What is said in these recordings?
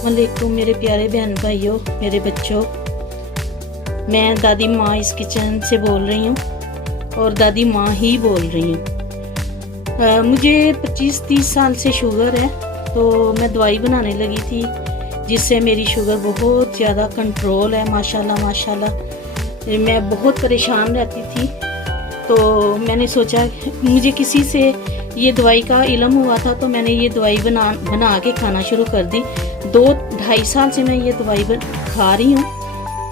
वालेकुम मेरे प्यारे बहन भाइयों, मेरे बच्चों। मैं दादी माँ इस किचन से बोल रही हूँ और दादी माँ ही बोल रही हूँ। मुझे 25-30 साल से शुगर है, तो मैं दवाई बनाने लगी थी जिससे मेरी शुगर बहुत ज़्यादा कंट्रोल है। माशाल्लाह माशाल्लाह। मैं बहुत परेशान रहती थी, तो मैंने सोचा मुझे किसी से ये दवाई का इल्म हुआ था, तो मैंने ये दवाई बना के खाना शुरू कर दी। 2-2.5 साल से मैं ये दवाई खा रही हूँ।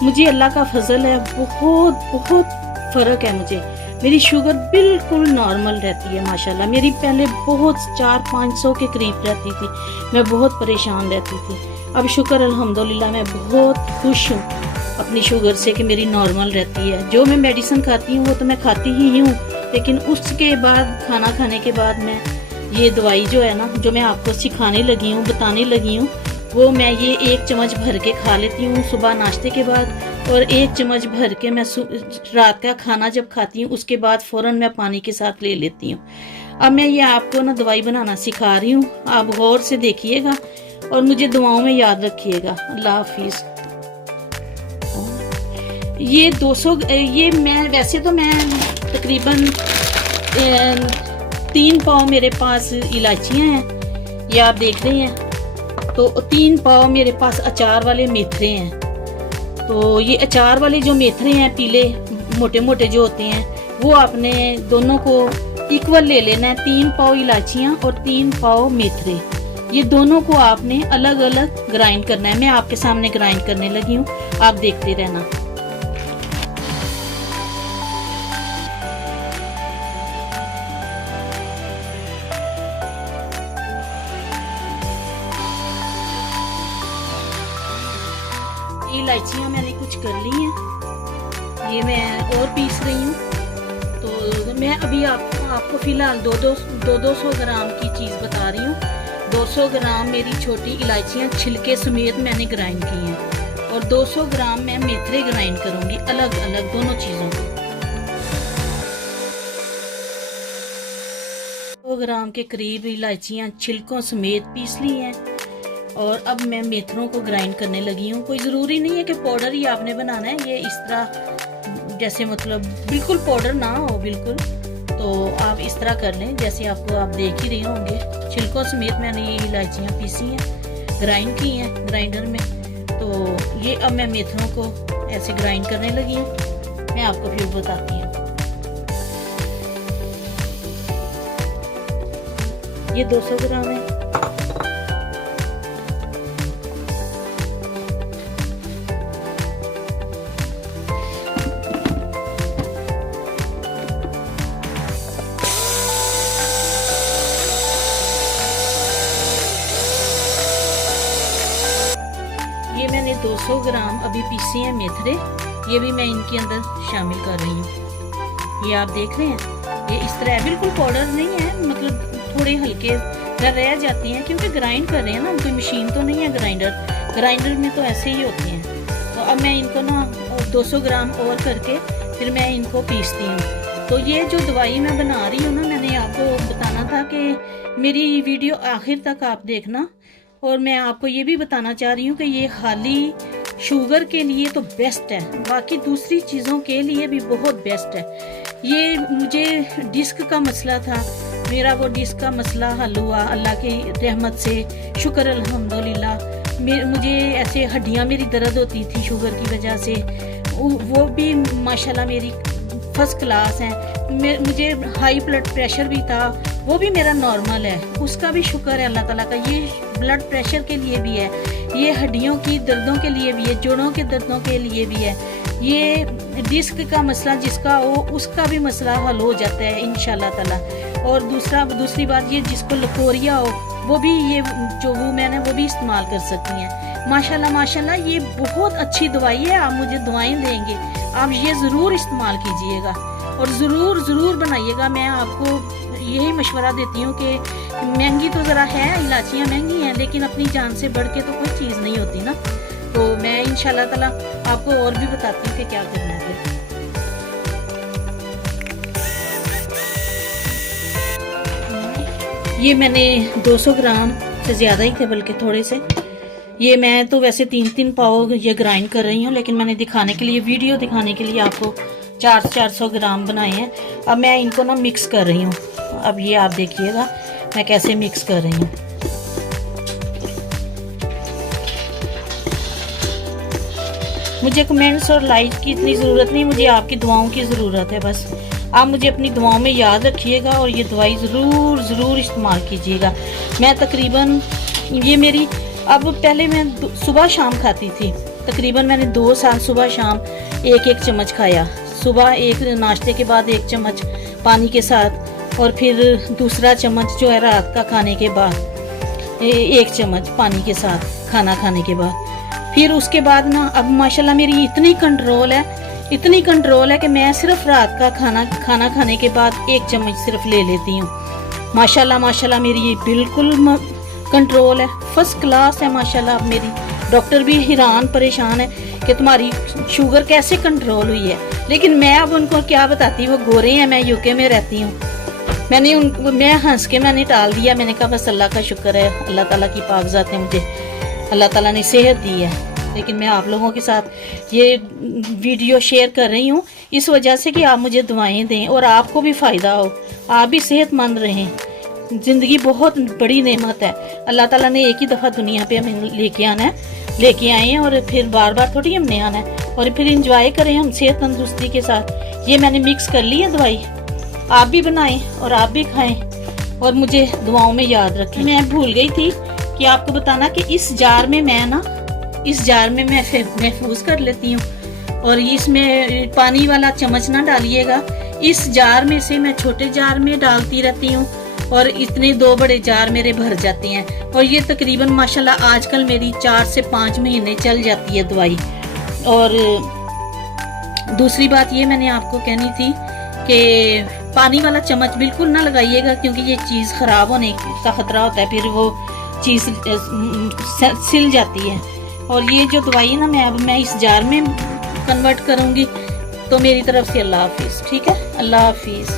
मुझे अल्लाह का फजल है, बहुत बहुत फ़र्क है मुझे। मेरी शुगर बिल्कुल नॉर्मल रहती है माशाल्लाह। मेरी पहले बहुत 400-500 के करीब रहती थी, मैं बहुत परेशान रहती थी। अब शुक्र अल्हम्दुलिल्लाह मैं बहुत खुश हूँ अपनी शुगर से कि मेरी नॉर्मल रहती है। जो मैं मेडिसिन खाती हूँ वो तो मैं खाती ही हूँ, लेकिन उसके बाद खाना खाने के बाद मैं ये दवाई जो है ना, जो मैं आपको सिखाने लगी हूँ, बताने लगी हूँ, वो मैं ये 1 चम्मच भर के खा लेती हूँ सुबह नाश्ते के बाद, और 1 चम्मच भर के मैं रात का खाना जब खाती हूँ उसके बाद फ़ौरन मैं पानी के साथ ले लेती हूँ। अब मैं ये आपको ना दवाई बनाना सिखा रही हूँ, आप गौर से देखिएगा और मुझे दुआओं में याद रखिएगा। अल्लाह हाफिज़। ये 200 ये मैं वैसे तो मैं तकरीबन 3 पाव मेरे पास इलायचियाँ हैं, ये आप देख रहे हैं। तो 3 पाव मेरे पास अचार वाले मेथरे हैं। तो ये अचार वाले जो मेथरे हैं, पीले मोटे मोटे जो होते हैं, वो आपने दोनों को इक्वल ले लेना है। 3 पाव इलायचियाँ और 3 पाव मेथरे, ये दोनों को आपने अलग अलग ग्राइंड करना है। मैं आपके सामने ग्राइंड करने लगी हूँ, आप देखते रहना। इलायचियाँ मैंने कुछ कर ली हैं, ये मैं और पीस रही हूँ। तो मैं अभी आपको फ़िलहाल 200 ग्राम की चीज़ बता रही हूँ। 200 ग्राम मेरी छोटी इलायचियाँ छिलके समेत मैंने ग्राइंड की हैं, और 200 ग्राम मैं मेथरे ग्राइंड करूँगी, अलग अलग दोनों चीज़ों को। 100 ग्राम के करीब इलायचियाँ छिलकों समेत पीस ली हैं, और अब मैं मेथरों को ग्राइंड करने लगी हूँ। कोई ज़रूरी नहीं है कि पाउडर ही आपने बनाना है, ये इस तरह जैसे मतलब बिल्कुल पाउडर ना हो बिल्कुल, तो आप इस तरह कर लें जैसे आपको आप देख ही रहे होंगे। छिलकों समेत मैंने ये इलायचियाँ पीसी हैं, ग्राइंड की हैं ग्राइंडर में। तो ये अब मैं मेथरों को ऐसे ग्राइंड करने लगी हूँ, मैं आपको फिर बताती हूँ। ये 200 ग्राम है। ये मैंने 200 ग्राम अभी पीसे हैं मेथरे, ये भी मैं इनके अंदर शामिल कर रही हूँ। ये आप देख रहे हैं, ये इस तरह बिल्कुल पाउडर नहीं है, मतलब थोड़े हल्के रह जाती हैं क्योंकि ग्राइंड कर रहे हैं ना, कोई मशीन तो नहीं है ग्राइंडर में तो ऐसे ही होते हैं। तो अब मैं इनको ना 200 ग्राम और करके फिर मैं इनको पीसती हूँ। तो ये जो दवाई मैं बना रही हूँ ना, मैंने आपको बताना था कि मेरी वीडियो आखिर तक आप देखना, और मैं आपको ये भी बताना चाह रही हूँ कि ये खाली शुगर के लिए तो बेस्ट है, बाकी दूसरी चीज़ों के लिए भी बहुत बेस्ट है। ये मुझे डिस्क का मसला था, मेरा वो डिस्क का मसला हल हुआ अल्लाह की रहमत से, शुक्र अल्हम्दुलिल्लाह। मुझे ऐसे हड्डियाँ मेरी दर्द होती थी शुगर की वजह से, वो भी माशाल्लाह मेरी फर्स्ट क्लास है। मुझे हाई ब्लड प्रेशर भी था, वो भी मेरा नॉर्मल है, उसका भी शुक्र है अल्लाह ताला का। ये ब्लड प्रेशर के लिए भी है, ये हड्डियों की दर्दों के लिए भी है, जोड़ों के दर्दों के लिए भी है। ये डिस्क का मसला जिसका हो, उसका भी मसला हल हो जाता है इंशाल्लाह ताला। और दूसरी बात, ये जिसको लकोरिया हो, वो भी ये जो वूमेन है वो भी इस्तेमाल कर सकती हैं। माशाल्लाह माशाल्लाह, ये बहुत अच्छी दवाई है। आप मुझे दवाएं देंगे, आप ये ज़रूर इस्तेमाल कीजिएगा और ज़रूर बनाइएगा। मैं आपको यही मशवरा देती हूँ कि महंगी तो ज़रा है, इलायचियाँ महंगी हैं, लेकिन अपनी जान से बढ़ के तो कोई चीज़ नहीं होती ना। तो मैं इंशाल्लाह ताला आपको और भी बताती हूँ कि क्या करना है। ये मैंने 200 ग्राम से ज़्यादा ही थे, बल्कि थोड़े से ये मैं तो वैसे 3-3 पाव ये ग्राइंड कर रही हूँ, लेकिन मैंने दिखाने के लिए, वीडियो दिखाने के लिए आपको 400 ग्राम बनाए हैं। अब मैं इनको ना मिक्स कर रही हूँ। अब ये आप देखिएगा मैं कैसे मिक्स कर रही हूँ। मुझे कमेंट्स और लाइक की इतनी ज़रूरत नहीं, मुझे आपकी दुआओं की ज़रूरत है बस। आप मुझे अपनी दुआओं में याद रखिएगा और ये दवाई ज़रूर इस्तेमाल कीजिएगा। मैं तकरीबन ये मेरी, अब पहले मैं सुबह शाम खाती थी, तकरीबन मैंने 2 साल सुबह शाम एक चम्मच खाया। सुबह एक नाश्ते के बाद 1 चम्मच पानी के साथ, और फिर दूसरा चम्मच जो है रात का खाने के बाद 1 चम्मच पानी के साथ खाना खाने के बाद। फिर उसके बाद ना अब माशाल्लाह मेरी इतनी कंट्रोल है कि मैं सिर्फ रात का खाना खाने के बाद 1 चम्मच सिर्फ ले लेती हूँ। माशाल्लाह मेरी ये बिल्कुल कंट्रोल है, फर्स्ट क्लास है माशाल्लाह। अब मेरी डॉक्टर भी हैरान परेशान है कि तुम्हारी शुगर कैसे कंट्रोल हुई है। लेकिन मैं अब उनको क्या बताती, वो गोरे हैं, मैं यूके में रहती हूँ। मैं हंस के मैंने टाल दिया। मैंने कहा बस अल्लाह का शुक्र है, अल्लाह ताला की पाकज़ात है, मुझे अल्लाह ताला ने सेहत दी है। लेकिन मैं आप लोगों के साथ ये वीडियो शेयर कर रही हूँ इस वजह से कि आप मुझे दुआएं दें और आपको भी फ़ायदा हो, आप भी सेहतमंद रहें। ज़िंदगी बहुत बड़ी नेमत है, अल्लाह ताला ने एक ही दफ़ा दुनिया पे हमें लेके आए हैं और फिर बार बार थोड़ी हमने आना है। और फिर इंजॉय करें हम सेहत तंदुरुस्ती के साथ। ये मैंने मिक्स कर ली है दवाई, आप भी बनाएं और आप भी खाएं और मुझे दुआओं में याद रखें। मैं भूल गई थी कि आपको बताना कि इस जार में मैं महफूज कर लेती हूँ। और इसमें पानी वाला चम्मच ना डालिएगा, इस जार में से मैं छोटे जार में डालती रहती हूँ और इतने 2 बड़े जार मेरे भर जाते हैं। और ये तकरीबन माशाल्लाह आजकल मेरी 4 से 5 महीने चल जाती है दवाई। और दूसरी बात ये मैंने आपको कहनी थी कि पानी वाला चम्मच बिल्कुल ना लगाइएगा, क्योंकि ये चीज़ ख़राब होने का खतरा होता है, फिर वो चीज़ सिल जाती है। और ये जो दवाई है ना, मैं इस जार में कन्वर्ट करूँगी। तो मेरी तरफ से अल्लाह हाफिज़, ठीक है, अल्लाह हाफिज़।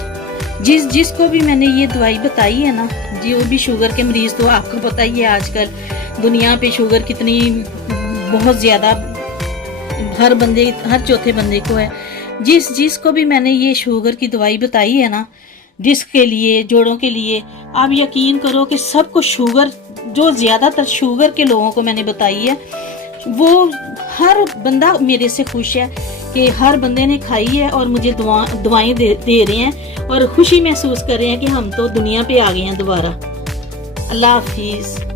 जिसको भी मैंने ये दवाई बताई है ना, जो भी शुगर के मरीज़, तो आपको पता ही है आजकल दुनिया पे शुगर कितनी बहुत ज़्यादा हर चौथे बंदे को है। जिसको भी मैंने ये शुगर की दवाई बताई है ना, डिस्क के लिए, जोड़ों के लिए, आप यकीन करो कि सबको शुगर, जो ज़्यादातर शुगर के लोगों को मैंने बताई है, वो हर बंदा मेरे से खुश है कि हर बंदे ने खाई है और मुझे दुआएं दे रहे हैं और खुशी महसूस कर रहे हैं कि हम तो दुनिया पे आ गए हैं दोबारा। अल्लाह हाफिज़।